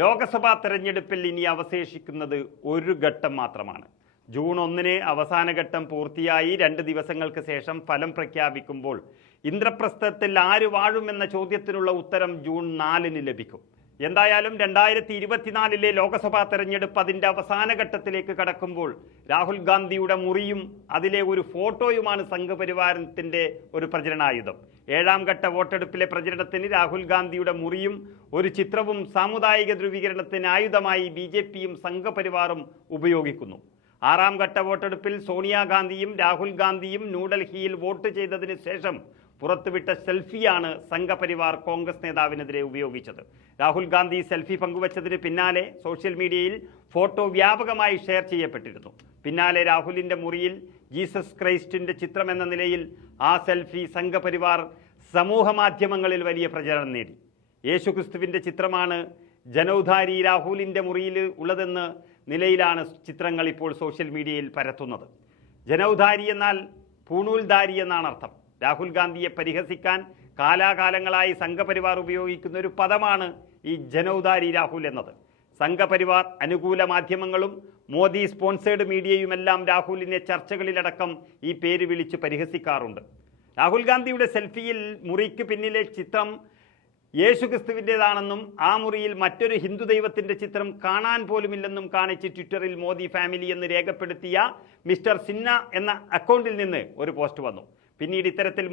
ലോക്സഭാ തെരഞ്ഞെടുപ്പിൽ ഇനി അവശേഷിക്കുന്നത് ഒരു ഘട്ടം മാത്രമാണ്. ജൂൺ 1 അവസാന ഘട്ടം പൂർത്തിയായി 2 ദിവസങ്ങൾക്ക് ശേഷം ഫലം പ്രഖ്യാപിക്കുമ്പോൾ ഇന്ദ്രപ്രസ്ഥത്തിൽ ആര് വാഴുമെന്ന ചോദ്യത്തിനുള്ള ഉത്തരം ജൂൺ 4 ലഭിക്കും. എന്തായാലും 2024 ലോക്സഭാ തെരഞ്ഞെടുപ്പ് അതിൻ്റെ അവസാന ഘട്ടത്തിലേക്ക് കടക്കുമ്പോൾ രാഹുൽ ഗാന്ധിയുടെ മുറിയും അതിലെ ഒരു ഫോട്ടോയുമാണ് സംഘപരിവാരത്തിൻ്റെ ഒരു പ്രചരണായുധം. 7ാം ഘട്ട വോട്ടെടുപ്പിലെ പ്രചരണത്തിന് രാഹുൽ ഗാന്ധിയുടെ മുറിയും ഒരു ചിത്രവും സാമുദായിക ധ്രുവീകരണത്തിന് ആയുധമായി BJPയും സംഘപരിവാറും ഉപയോഗിക്കുന്നു. 6ാം ഘട്ട വോട്ടെടുപ്പിൽ സോണിയാഗാന്ധിയും രാഹുൽ ഗാന്ധിയും ന്യൂഡൽഹിയിൽ വോട്ട് ചെയ്തതിന് ശേഷം പുറത്തുവിട്ട സെൽഫിയാണ് സംഘപരിവാർ കോൺഗ്രസ് നേതാവിനെതിരെ ഉപയോഗിച്ചത്. രാഹുൽ ഗാന്ധി സെൽഫി പങ്കുവച്ചതിന് പിന്നാലെ സോഷ്യൽ മീഡിയയിൽ ഫോട്ടോ വ്യാപകമായി ഷെയർ ചെയ്യപ്പെട്ടിരുന്നു. പിന്നാലെ രാഹുലിൻ്റെ മുറിയിൽ ജീസസ് ക്രൈസ്റ്റിൻ്റെ ചിത്രമെന്ന നിലയിൽ ആ സെൽഫി സംഘപരിവാർ സമൂഹ മാധ്യമങ്ങളിൽ വലിയ പ്രചരണം നേടി. യേശുക്രിസ്തുവിൻ്റെ ചിത്രമാണ് ജനൗധാരി രാഹുലിൻ്റെ മുറിയിൽ ഉള്ളതെന്ന നിലയിലാണ് ചിത്രങ്ങൾ ഇപ്പോൾ സോഷ്യൽ മീഡിയയിൽ പരത്തുന്നത്. ജനൗധാരി എന്നാൽ പൂണൂൽധാരി എന്നാണ് അർത്ഥം. രാഹുൽ ഗാന്ധിയെ പരിഹസിക്കാൻ കാലാകാലങ്ങളായി സംഘപരിവാർ ഉപയോഗിക്കുന്ന ഒരു പദമാണ് ഈ ജനൗധാരി രാഹുൽ എന്നത്. സംഘപരിവാർ അനുകൂല മാധ്യമങ്ങളും മോദി സ്പോൺസേഡ് മീഡിയയുമെല്ലാം രാഹുലിനെ ചർച്ചകളിലടക്കം ഈ പേര് വിളിച്ച് പരിഹസിക്കാറുണ്ട്. രാഹുൽ ഗാന്ധിയുടെ സെൽഫിയിൽ മുറിക്ക് പിന്നിലെ ചിത്രം യേശുക്രിസ്തുവിൻ്റെതാണെന്നും ആ മുറിയിൽ മറ്റൊരു ഹിന്ദു ദൈവത്തിൻ്റെ ചിത്രം കാണാൻ പോലുമില്ലെന്നും കാണിച്ച് ട്വിറ്ററിൽ മോദി ഫാമിലി എന്ന് രേഖപ്പെടുത്തിയ മിസ്റ്റർ സിന്ന എന്ന അക്കൗണ്ടിൽ നിന്ന് ഒരു പോസ്റ്റ് വന്നു. പിന്നീട് ഇത്തരത്തിൽ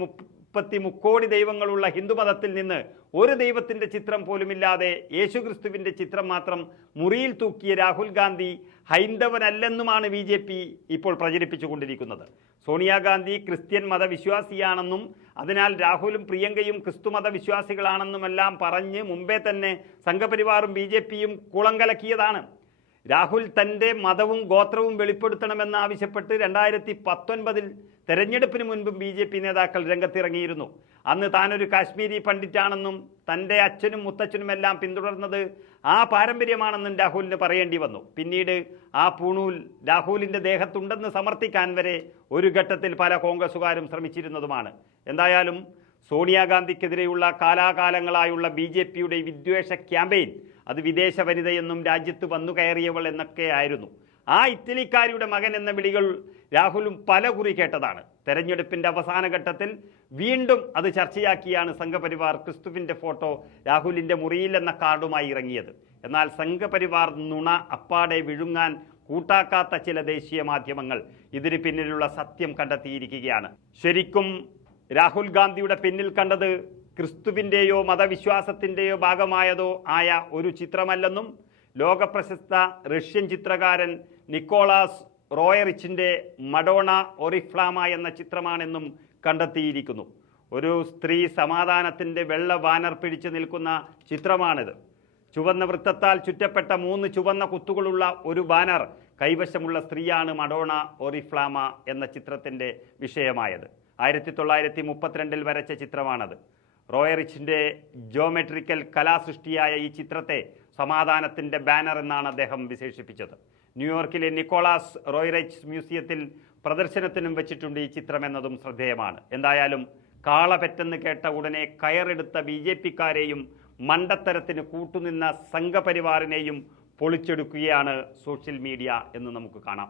33 കോടി ദൈവങ്ങളുള്ള ഹിന്ദുമതത്തിൽ നിന്ന് ഒരു ദൈവത്തിൻ്റെ ചിത്രം പോലുമില്ലാതെ യേശുക്രിസ്തുവിൻ്റെ ചിത്രം മാത്രം മുറിയിൽ തൂക്കിയ രാഹുൽ ഗാന്ധി ഹൈന്ദവനല്ലെന്നുമാണ് BJP ഇപ്പോൾ പ്രചരിപ്പിച്ചുകൊണ്ടിരിക്കുന്നത്. സോണിയാഗാന്ധി ക്രിസ്ത്യൻ മതവിശ്വാസിയാണെന്നും അതിനാൽ രാഹുലും പ്രിയങ്കയും ക്രിസ്തുമത വിശ്വാസികളാണെന്നുമെല്ലാം പറഞ്ഞ് മുമ്പേ തന്നെ സംഘപരിവാറും BJPയും കുളം കലക്കിയതാണ്. രാഹുൽ തൻ്റെ മതവും ഗോത്രവും വെളിപ്പെടുത്തണമെന്ന് ആവശ്യപ്പെട്ട് 2019 തെരഞ്ഞെടുപ്പിന് മുൻപും BJP നേതാക്കൾ രംഗത്തിറങ്ങിയിരുന്നു. അന്ന് താനൊരു കാശ്മീരി പണ്ഡിറ്റാണെന്നും തൻ്റെ അച്ഛനും മുത്തച്ഛനുമെല്ലാം പിന്തുടർന്നത് ആ പാരമ്പര്യമാണെന്നും രാഹുലിന് പറയേണ്ടി വന്നു. പിന്നീട് ആ പൂണൂൽ രാഹുലിൻ്റെ ദേഹത്തുണ്ടെന്ന് സമർത്ഥിക്കാൻ വരെ ഒരു ഘട്ടത്തിൽ പല കോൺഗ്രസുകാരും ശ്രമിച്ചിരുന്നതുമാണ്. എന്തായാലും സോണിയാഗാന്ധിക്കെതിരെയുള്ള കാലാകാലങ്ങളായുള്ള BJPയുടെ വിദ്വേഷ ക്യാമ്പയിൻ അത് വിദേശ വനിതയെന്നും രാജ്യത്ത് വന്നു കയറിയവൾ എന്നൊക്കെ ആയിരുന്നു. ആ ഇറ്റലിക്കാരിയുടെ മകൻ എന്ന വിളികൾ രാഹുലും പല കുറി കേട്ടതാണ്. തെരഞ്ഞെടുപ്പിൻ്റെ അവസാന ഘട്ടത്തിൽ വീണ്ടും അത് ചർച്ചയാക്കിയാണ് സംഘപരിവാർ ക്രിസ്തുവിൻ്റെ ഫോട്ടോ രാഹുലിൻ്റെ മുറിയിൽ എന്ന കാർഡുമായി ഇറങ്ങിയത്. എന്നാൽ സംഘപരിവാർ നുണ അപ്പാടെ വിഴുങ്ങാൻ കൂട്ടാക്കാത്ത ചില ദേശീയ മാധ്യമങ്ങൾ ഇതിന് പിന്നിലുള്ള സത്യം കണ്ടെത്തിയിരിക്കുകയാണ്. ശരിക്കും രാഹുൽ ഗാന്ധിയുടെ പിന്നിൽ കണ്ടത് ക്രിസ്തുവിൻ്റെയോ മതവിശ്വാസത്തിൻ്റെയോ ഭാഗമായതോ ആയ ഒരു ചിത്രമല്ലെന്നും ലോകപ്രശസ്ത റഷ്യൻ ചിത്രകാരൻ നിക്കോളാസ് റോയറിച്ചിൻ്റെ മഡോണ ഒറിഫ്ലാമ എന്ന ചിത്രമാണെന്നും കണ്ടെത്തിയിരിക്കുന്നു. ഒരു സ്ത്രീ സമാധാനത്തിൻ്റെ വെള്ള ബാനർ പിടിച്ചു നിൽക്കുന്ന ചിത്രമാണിത്. ചുവന്ന വൃത്തത്താൽ ചുറ്റപ്പെട്ട 3 ചുവന്ന കുത്തുകളുള്ള ഒരു ബാനർ കൈവശമുള്ള സ്ത്രീയാണ് മഡോണ ഒറിഫ്ലാമ എന്ന ചിത്രത്തിൻ്റെ വിഷയമായത്. 1932 വരച്ച ചിത്രമാണത്. റോയറിച്ചിൻ്റെ ജിയോമെട്രിക്കൽ കലാസൃഷ്ടിയായ ഈ ചിത്രത്തെ സമാധാനത്തിൻ്റെ ബാനർ എന്നാണ് അദ്ദേഹം വിശേഷിപ്പിച്ചത്. ന്യൂയോർക്കിലെ നിക്കോളാസ് റോയറിച്ച് മ്യൂസിയത്തിൽ പ്രദർശനത്തിനും വെച്ചിട്ടുണ്ട് ഈ ചിത്രം എന്നതും ശ്രദ്ധേയമാണ്. എന്തായാലും കാള പെറ്റെന്ന് കേട്ട ഉടനെ കയറെടുത്ത BJPക്കാരെയും മണ്ടത്തരത്തിന് കൂട്ടുനിന്ന സംഘപരിവാറിനെയും പൊളിച്ചെടുക്കുകയാണ് സോഷ്യൽ മീഡിയ എന്ന് നമുക്ക് കാണാം.